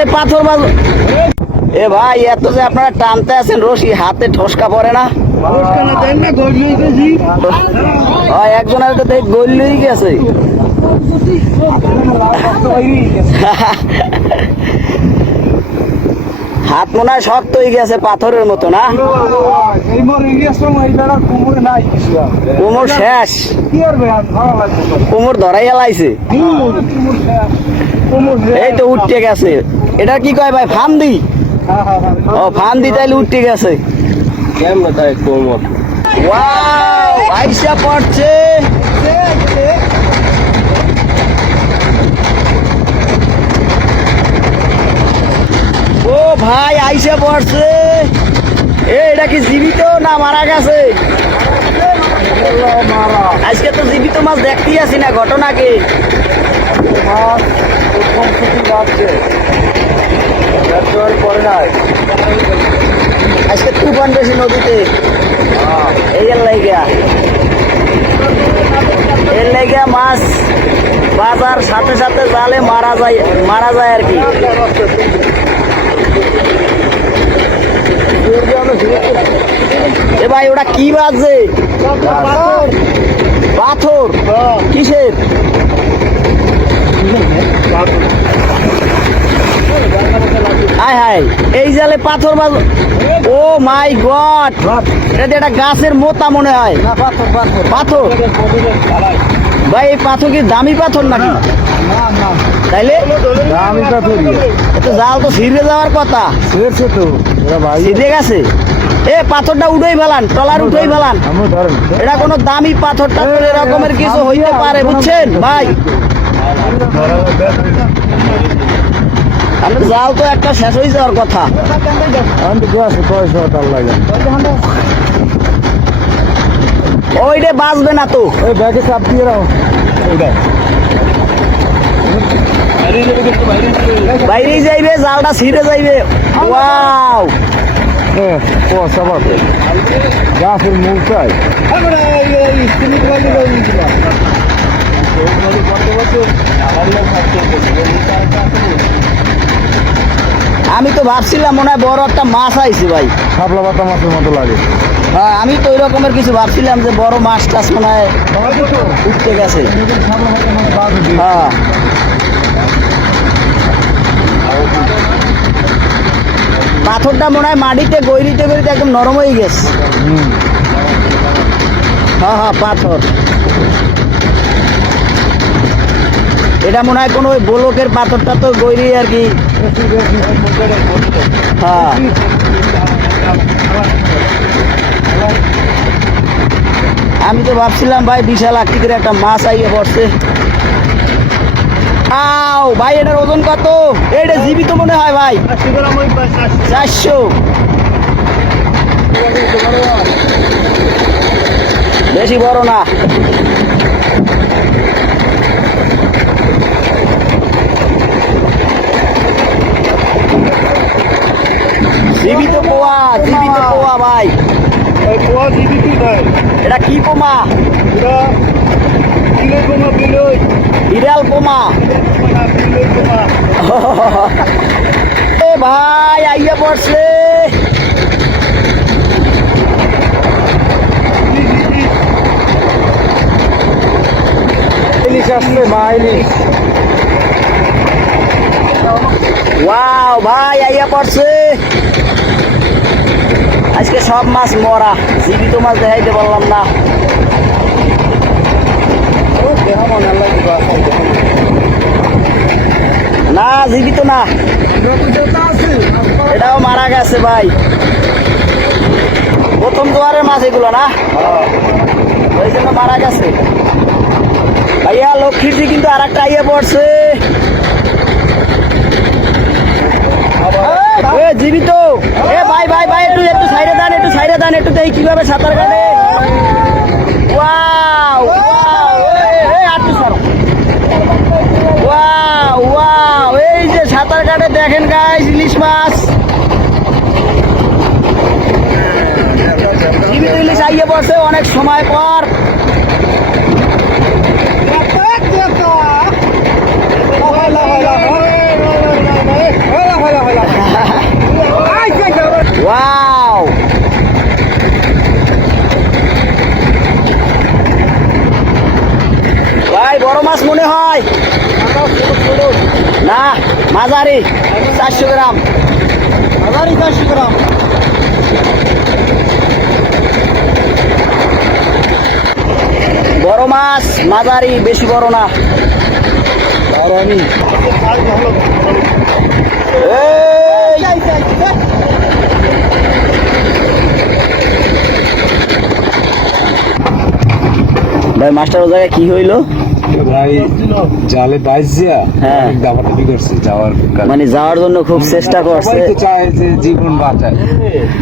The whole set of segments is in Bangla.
জালে পাথর বাজ এ ভাই এত যে আপনারা টানতে আছেন রশি হাতে ঠসকা পড়ে না? একজনের তো দেখ গল্লই গেছে। হাত মনে হয় শক্ত হয়ে গেছে পাথরের মতো না? কোমর শেষ, কোমর ধরাই এলাইছে। এই তো উঠতে গেছে। এটা কি কয় ভাই, ফান্দি? ও ফান্দি, তাইলে উঠতে গেছে। ওয়াও, আইসা পড়ছে। ও ভাই আইসা পড়ছে। এটা কি জীবিত না মারা গেছে? আজকে তো জীবিত মাছ দেখতেই আছি না, ঘটনা কি? আজকে তুফান বেশি নদীতে, এর লাইগা মাছ বাজার সাথে সাথে জালে মারা যায় আর কি। এ ভাই ওটা কি বাজছে? পাথর? কিসের? হায় হায়, এই জালে পাথর বাজ। ও মাই গড, এটা একটা গাছের মোতা মনে হয়। পাথর ভাই, এই পাথর কি দামি পাথর নাকি? তাইলে দামি পাথর, এটা জাল তো ছিঁড়ে যাওয়ার কথা। ছিঁড়ে গেছে। এ পাথরটা উঠেই ফেলান, ট্রলার উঠেই ফেলান। এটা কোনো দামি পাথর টাথর এরকমের কিছু হইতে পারে, বুঝছেন ভাই? আমাদের জাল তো একটা শেষ হয়ে যাওয়ার কথা। ওইটা বাঁচবে না তো, ওই ব্যাগে চাপ দিয়ে রাখো। বাইরেই যাইবে, জালটা ছিঁড়ে যাইবে। ওয়াও, গাছের মূলটাই। আমি তো ভাবছিলাম মনে হয় বড় একটা মাছ আইছে ভাই, শাপলা পাতা মাছের মতো লাগে। হ্যাঁ, আমি তো ওই রকমের কিছু ভাবছিলাম যে বড় মাছ টাছ মনে হয় উঠতে গেছে। হ্যাঁ, পাথরটা মনে হয় মাটিতে গইরিতে গইরিতে একদম নরম হয়ে গেছে। হ্যাঁ হ্যাঁ, পাথর। এটা মনে হয় কোনো ওই গোলকের পাথরটা তো গইরি আর কি। হ্যাঁ, আমি তো ভাবছিলাম ভাই বিশাল আকৃতির একটা মাছ আইয়ে পড়ছে। আও ভাই, এটার ওজন কত? এটা জীবিত মনে হয় ভাই। 400। বেশি বড় না। জীবিত পোয়া, জীবিত পোয়া ভাই। এটা কি পোমা? বিড়াল পোমা। ভাই আইয়া পড়ছে। ওয়াও ভাই আইয়া পড়ছে। আজকে সব মাছ মরা, জীবিত মাছ দেখাইতে পারলাম না। না, জীবিত না, এটাও মারা গেছে ভাই। প্রথম দুয়ারের মাছ এগুলো না, ওই জন্য মারা গেছে। ভাইয়া লক্ষ্মীজি কিন্তু আর একটা আইয়া পড়ছে। জীবিত। এ ভাই ভাই ভাই, একটু একটু সাইডে দান, একটু সাইডে দান, একটু দেখি কিভাবে সাঁতার কাটে। ওয়াও ওয়াও, একটু সরো। ওয়াও ওয়াও, এই যে সাঁতার কাটে দেখেন গাইস, ইলিশ মাছ। জীবিত ইলিশ আইয়ে পড়ছে অনেক সময় পর। মাছ মনে হয় না, মাঝারি 400 গ্রাম। হাজারই 400 গ্রাম। বড় মাছ মাঝারি, বেশি বড় না। আর আমি এই, ভাই মাছটার ও জায়গায় কি হইলো? ভাই জালে বাইশ দিয়া হ্যাঁ। দাবাদাবি করছে যাওয়ার কারণে। মানে যাওয়ার জন্য খুব চেষ্টা করছে। সবাই তো চায় যে জীবন বাঁচায়,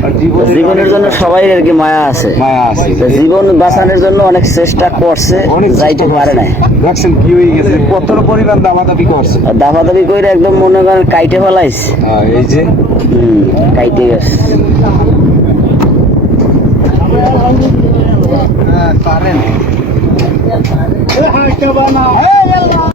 আর জীবনের জন্য সবাই আর কি মায়া আছে। মায়া আছে। তো জীবন বাঁচানোর জন্য অনেক চেষ্টা করছে, অনেক যাইতে পারে নাই। দেখছেন কি হয়ে গেছে, কত পরিমাণ দাবাদাবি করছে। আর দাফাদাফি করে একদম মনে করেন কাইটে ফেলাইছে। এই যে কাইটে গেছে। কারেন্ট